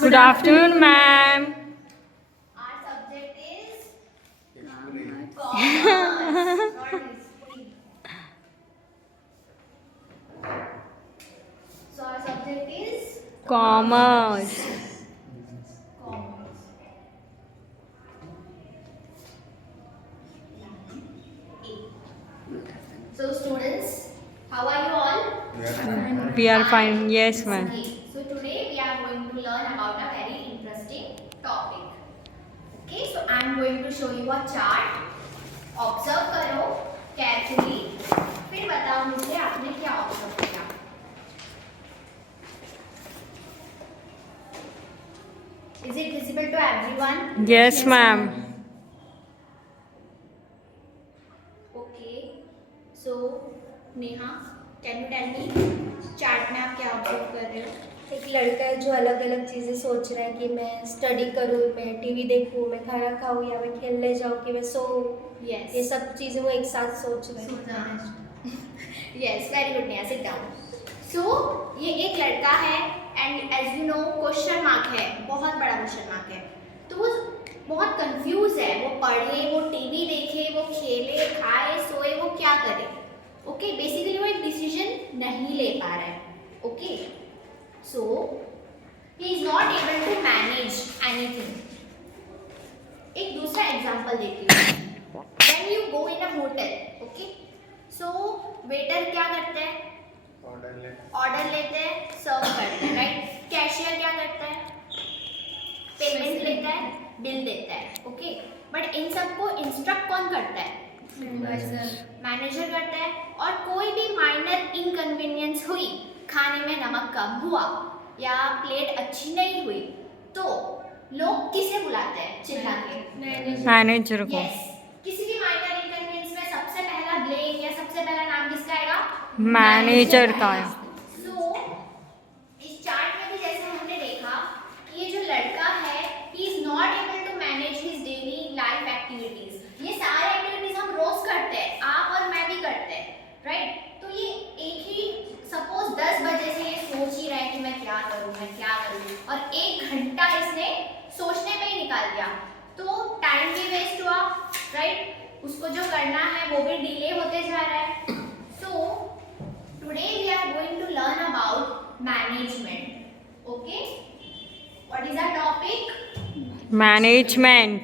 Good afternoon, ma'am. Our subject is commerce, not history. So our subject is Commerce. commerce. So students, how are you all? We are fine. Yes, ma'am. Okay. So today we are going to learn about a very interesting topic. Okay. So I am going to show you a chart. Observe करो carefully. फिर बताओ मुझे आपने क्या observe किया. Is it visible to everyone? Yes, ma'am. Okay. So Neha, can you tell me chart में आप क्या ऑब्जर्व कर रहे हो? एक लड़का है जो अलग अलग चीज़ें सोच रहा है कि मैं स्टडी करूँ, मैं टीवी देखूँ, मैं खाना खाऊँ या मैं खेलने जाऊँ कि मैं सोऊँ. Yes. ये सब चीज़ें वो एक साथ सोच रहे सोच हैं. रहा है. Yes, very good Neha, sit down. So ये एक लड़का है and as you know question mark है, बहुत बड़ा क्वेश्चन मार्क है. तो वो बहुत कंफ्यूज है. वो पढ़े, वो टीवी देखे, वो खेले, खाए, सोए, वो क्या करे? ओके, बेसिकली वो एक डिसीजन नहीं ले पा रहा है. Okay, so he is not able to manage anything. एक दूसरा एग्जांपल देती हूँ. When you go in a hotel, okay, so waiter क्या करते हैं? ऑर्डर लेते हैं, सर्व करते हैं, राइट. कैशियर क्या करता है? पेमेंट लेता है, बिल देता है. ओके, बट इन सबको इंस्ट्रक्ट कौन करता है? मैनेजर करता है. और कोई भी माइनर इनकन्वीनियंस हुई, खाने में नमक कम हुआ या प्लेट अच्छी नहीं हुई, तो लोग किसे बुलाते हैं चिल्ला के? मैनेजर को. यस. किसी भी माइनर इनकन्वीनियंस में सबसे पहला ब्लेम या सबसे पहला नाम किसका आएगा? मैनेजर का. सो इस चार्ट में भी जैसे हमने देखा कि ये जो लड़का है, he is not able to manage his daily life activities. ये सारे एक्टिविटीज हम रोज करते हैं, आप और मैं भी करते हैं, राइट. तो ये एक ही सपोज 10 बजे से ये सोच ही रहा है कि मैं क्या करूं, मैं क्या करूं, और 1 घंटा इसने सोचने में ही निकाल दिया. तो टाइम भी वेस्ट हुआ, राइट. उसको जो करना है वो भी डिले होते जा रहा है. So today we are going to learn about management. Okay, what is our topic? Management.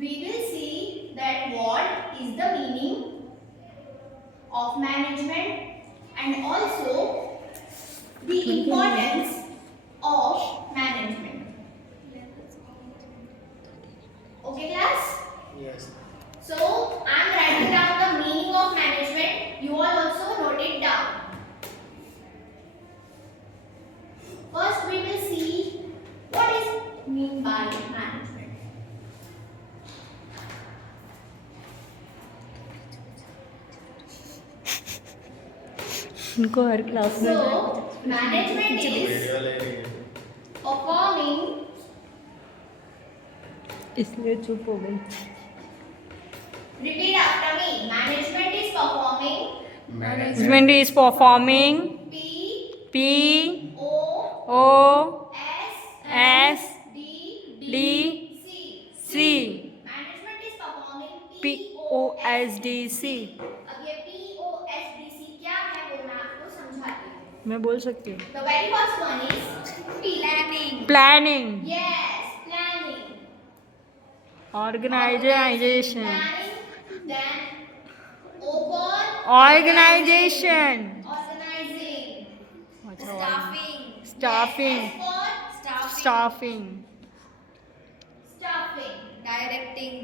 We will see that what is the meaning of management and also the importance of management. Okay class? Yes. So I am writing down the meaning of management. You all also note it down. First we will see what is mean by management. इनको हर class में So, management is performing. इसलिए चुप हो गई. Repeat after me. Management is performing. Management is performing P P O O S S D D C. C Management is performing P O S D C. अब ये P O S D C क्या है वो मैं आपको समझाती हूँ. मैं बोल सकती हूँ. The very first one is planning. Planning. Yes, planning. Organization. Planning. Then O for Organization. organizing. अच्छा, Staffing. Staffing. Yes, S for Staffing. Staffing. Directing.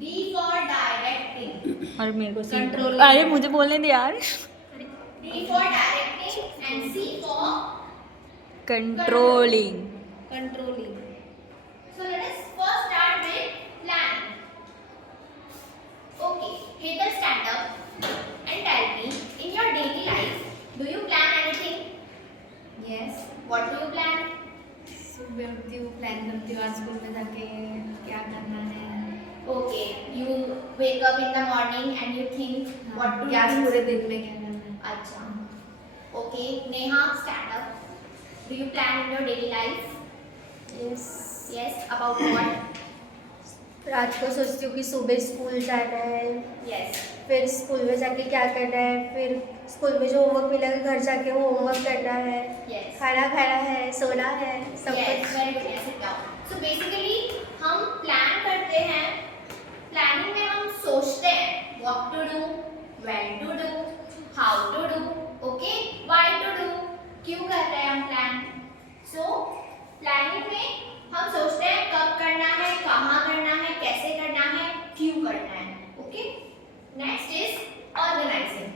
D for directing. और मेरे को Controlling. अरे मुझे बोलने दे यार. D for directing and C for Controlling. Controlling. So let us first start with planning. Okay, Heather, stand up and tell me, in your daily life, do you plan anything? Yes. What do you plan? सुबह उठती हूँ, plan करती हूँ आज school में जाके क्या करना है. Okay, you wake up in the morning and you think what to क्या आज do. पूरे दिन में क्या करना है. अच्छा. Okay, Neha, stand up. Do you plan in your daily life? Yes. Yes. About what? रात को सोचती हूँ कि सुबह स्कूल जाना है, Yes. फिर स्कूल में जाके क्या करना है, फिर स्कूल में जो होमवर्क मिलेगा घर जाके वो होमवर्क करना है, Yes. खाना खाना है, सोना है, सब Yes. कुछ। Very good. Yes, sit down. So basically हम प्लान करते हैं. प्लानिंग में हम सोचते हैं what to do, when to do, how to do, okay, why to do, क्यों कर रहे हैं हम प्लान. So प्लानिंग में हम सोचते हैं कब करना है, कहाँ करना है, कैसे करना है, क्यों करना है. ओके. Next is organising.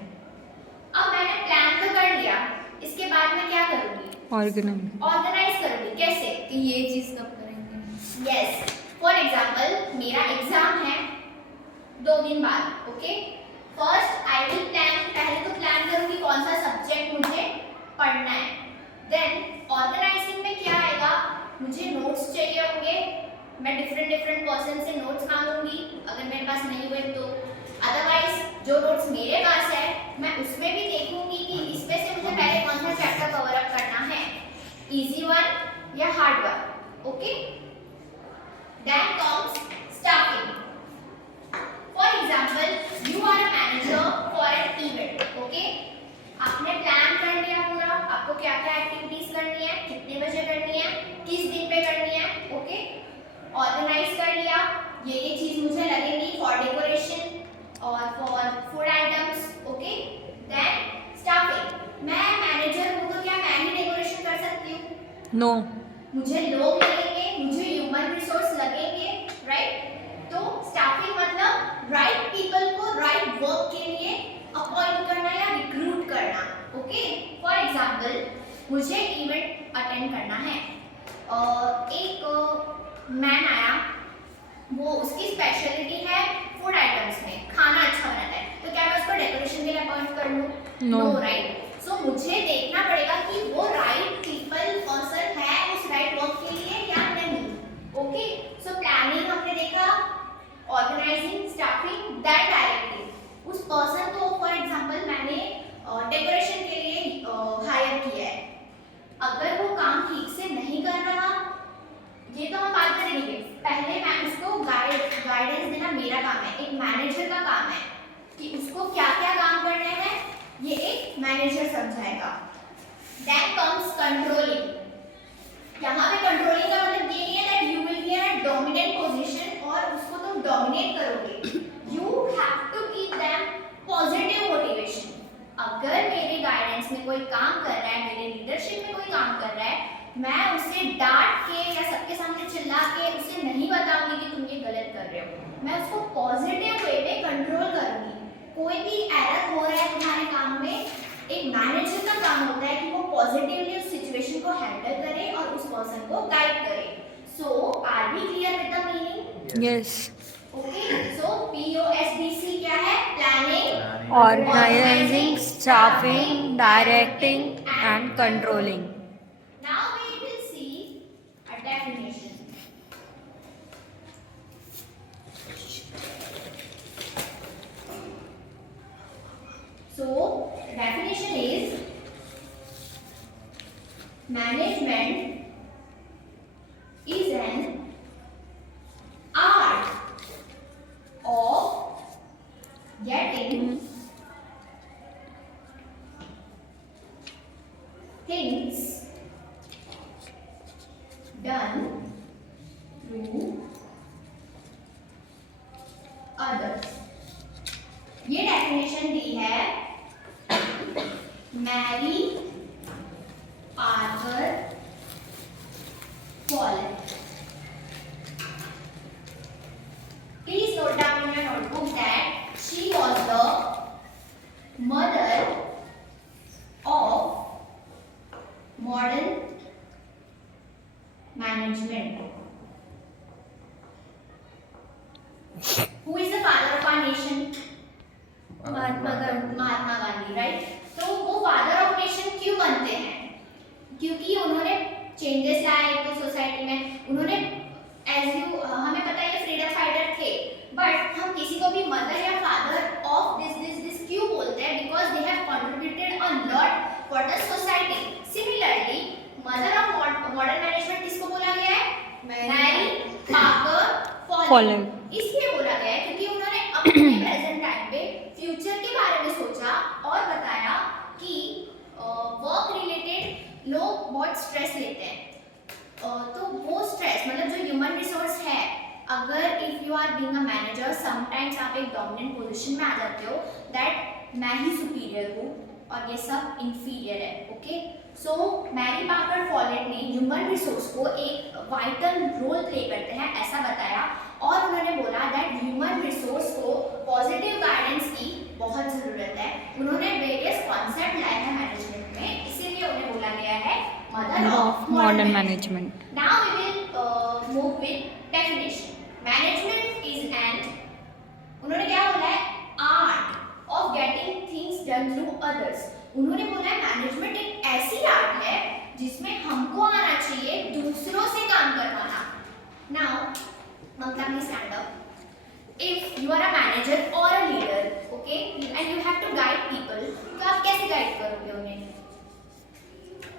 अब मैंने प्लान तो कर लिया, इसके बाद मैं क्या करूँगी? ऑर्गेनाइज. ऑर्गेनाइज करूँगी. कैसे? कि ये चीज़ कब करेंगे। यस. फॉर एग्जाम्पल मेरा एग्जाम है 2 दिन बाद. Okay. First I will plan. पहले तो प्लान करूँगी कौन सा सब्जेक्ट मुझे पढ़ना है. देन ऑर्गेनाइजिंग में क्या आएगा? मुझे नोट्स चाहिए होंगे. मैं डिफरेंट पर्सन से नोट्स मांगूंगी अगर मेरे पास नहीं हुए तो. अदरवाइज जो नोट्स मेरे पास है मैं उसमें भी देखूंगी कि इसमें से मुझे पहले कौन सा चैप्टर कवर अप करना है, इजी वन या hard one. Okay. Then comes staffing. For example you are a manager for an event. Okay. आपने प्लान कर लिया पूरा, आपको क्या क्या एक्टिविटीज करनी है, कितने बजे करनी है, किस दिन पे करनी है. ओके. ऑर्गेनाइज कर लिया, ये चीज मुझे लगेगी फॉर डेकोरेशन और for food items. Okay. Then staffing. मैं मैनेजर हूँ तो क्या मैं ही डेकोरेशन कर सकती हूँ? नो. मुझे लोग लगेंगे, मुझे ह्यूमन रिसोर्स लगेंगे, राइट. तो स्टाफिंग मतलब राइट पीपल को राइट वर्क के लिए अपॉइंट करना या रिक्रूट करना. ओके. फॉर एग्जांपल मुझे इवेंट अटेंड करना है. एक मैन आया, वो उसकी स्पेशलिटी है फूड आइटम्स में, खाना अच्छा बनाता है. तो क्या मैं उसको डेकोरेशन के लिए अपॉइंट कर लूँ? No. राइट. सो मुझे देखना पड़ेगा कि वो राइट पीपल पर्सन है उस राइट वर्क के लिए या नहीं. ओके. सो प्लानिंग हमने देखा, ऑर्गेनाइजिंग, स्टाफिंग, दैट डायरेक्टिंग. उस पर्सन को फॉर एग्जांपल मैंने डेकोरेशन के लिए हायर किया है. अगर वो काम ठीक से नहीं कर रहा, ये तो हम बात करेंगे. पहले मैं उसको गाइडेंस देना मेरा काम है, एक मैनेजर का काम है कि उसको क्या क्या काम करने हैं, ये एक मैनेजर समझाएगा. Then comes controlling. यहाँ पे कंट्रोलिंग का मतलब ये नहीं है that you will be in a dominant position और उसको तुम डोमिनेट करोगे. You have to keep them positive motivation. अगर मेरे गाइडेंस में कोई काम कर रहा है, मेरे लीडरशिप में कोई काम कर रहा है, मैं उसे डांट के या सबके सामने चिल्ला के उसे नहीं बताऊंगी कि तुम ये गलत कर रहे हो. मैं उसको पॉजिटिव वे में कंट्रोल करूंगी. कोई भी एरर हो रहा है तुम्हारे काम में, एक मैनेजर का काम होता है कि वो पॉजिटिवली उस सिचुएशन को हैंडल करे और उस पर्सन को गाइड करे. So are we clear with the meaning? Yes. Okay. So POSDC क्या है? Planning, organising, staffing, directing and controlling. Now we will see a definition. So, the definition is management is an art of getting things done through others. ये definition दी है Mary Arthur Fallon. Please note down in your notebook that she was the mother of modern management. Who is the father of our nation? Mahatma Gandhi. Mahatma Gandhi, right. तो वो father of nation क्यों बनते हैं? क्योंकि उन्होंने चेंजेस लाए तो सोसाइटी में. उन्होंने हमें पता है ये फ्रीडम फाइटर थे, बट हम किसी को भी मदर या फादर ऑफ दिस क्यों बोलते हैं? Because they have contributed a lot for the Followed. इसलिए बोला गया है क्योंकि उन्होंने अपने प्रेजेंट टाइम पे फ्यूचर के बारे में सोचा और बताया कि वर्क रिलेटेड लोग बहुत स्ट्रेस लेते हैं। तो वो स्ट्रेस मतलब जो ह्यूमन रिसोर्स है, अगर if you are being a manager sometimes आप एक डोमिनेंट पोजीशन में आ जाते हो दैट मैं ही सुपीरियर हूँ और ये सब इंफीरियर है। ओके, सो मैरी पाकर फॉलेट ने ह्यूमन रिसोर्स को एक वाइटल रोल प्ले करते हैं ऐसा बताया और उन्होंने बोला दैट ह्यूमन रिसोर्स को पॉजिटिव गाइडेंस की बहुत ज़रूरत है। उन्होंने वेरियस कॉन्सेप्ट लाए हैं मैनेजमेंट में, इसीलिए उन्हें बोला गया है mother of Modern management. Now we will move with definition. Management is an उन्होंने क्या बोला है art of getting things done through others. उन्होंने बोला है मैनेजमेंट एक ऐसी आर्ट है जिसमें हमको आना चाहिए दूसरों से काम करवाना। Now Mamta please stand up. If you are a manager or a leader, okay, and you have to guide people, तो आप कैसे गाइड करोगे उन्हें?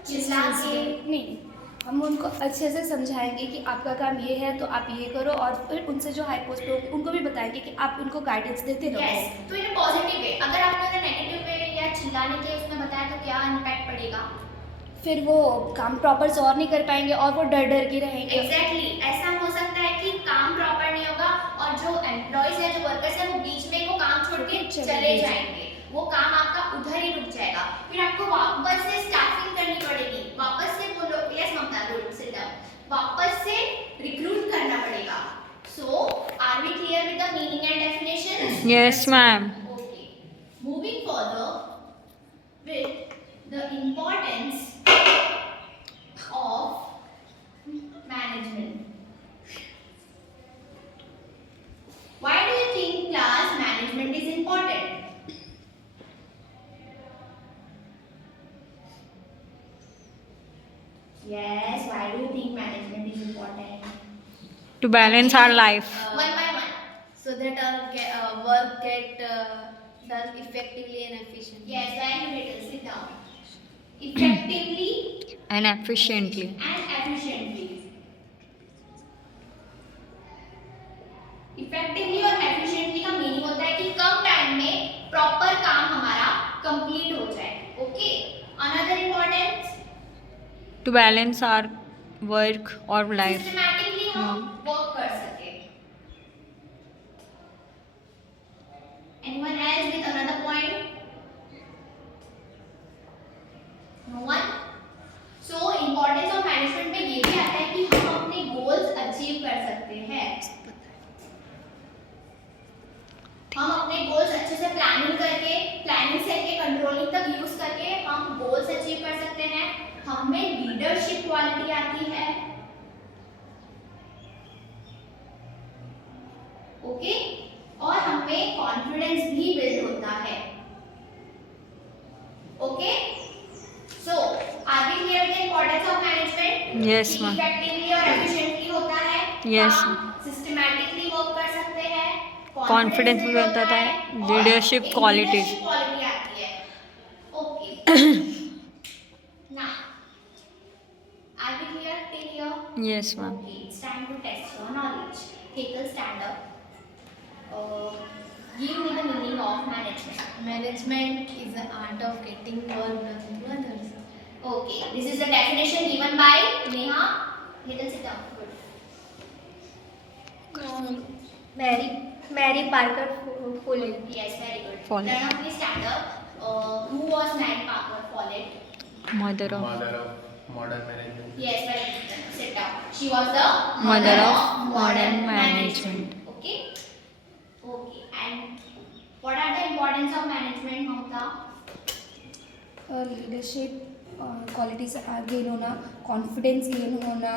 चिल्ला के नहीं, हम उनको अच्छे से समझाएंगे कि आपका काम ये है तो आप ये करो, और फिर उनसे जो हाई पोस्ट पे होंगे उनको भी बताएंगे कि आप उनको गाइडेंस देते रहो। यस, तो इन पॉजिटिव वे। अगर आपने उन्हें नेगेटिव वे या चिल्लाने के उसमें बताया तो क्या इम्पैक्ट पड़ेगा? फिर वो काम प्रॉपर से और नहीं कर पाएंगे और वो डर डर के रहेंगे। एग्जैक्टली ऐसा हो सकता है कि काम प्रॉपर नहीं होगा और जो एम्प्लॉयज है, जो वर्कर्स है, वो बीच में वो काम छोड़ के चले जाएंगे, वो काम आपका उधर ही रुक जाएगा, फिर आपको वापस से स्टाफिंग करनी पड़ेगी, वापस से वो लोग, yes Mamta good sit down, वापस से रिक्रूट करना पड़ेगा। So are we clear with the meaning and definition? Yes, ma'am. Okay, moving further with the importance of management. Why do you think class management is important? Yes, why do you think management is important? To balance our life. One by one. So that our work get done effectively and efficiently. Yes, very good. Little. Sit down. Effectively And efficiently. and efficiently. Effectively और efficiently का meaning होता है कि कम time में proper काम हमारा complete हो जाए। Okay, another importance, To balance our work or life. Systematically हम वर्क कर सके। Anyone else with another point? No one? So importance of management में ये भी आता है कि हम अपने गोल्स अचीव कर सकते हैं। हम अपने गोल्स अच्छे से प्लानिंग से लेके कंट्रोलिंग तक यूज करके हम गोल्स अचीव कर सकते हैं। हमें लीडरशिप क्वालिटी आती है। ओके, और हमें कॉन्फिडेंस भी बिल्ड होता है। Okay, so are we clear the importance of management? Yes, ma'am. Effectively और एफिशिएंटली होता है। Yes. सिस्टमैटिकली वर्क कर सकते हैं। Confidence भी होता होता है, और leadership एक qualities. leadership quality आती है। Okay, now are we clear till here? Yes, ma'am. Okay, it's time to test your knowledge. Take a stand up. Give me the meaning of management. Management is the art of getting work done through others. Okay, this is the definition given by Neha. Little sit down. Good. Mary Parker Follett. Yes, very good. Follett. Pranav, please stand up. Who was Mary Parker Follett? Mother of modern management. Yes, very good. Sit down. She was the Mother of modern management. Okay. Okay. And what are the importance of management, Mamta? Leadership qualities gain होना, confidence gain होना,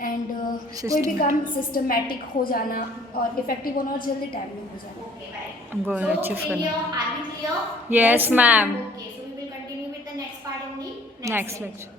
and कोई भी काम systematic हो जाना और effective होना और जल्दी टाइम में हो जाना। Okay, right. Goal So, achieve till करना. here, are we clear? Yes, ma'am. Okay, so we will continue with the next part in the Next lecture.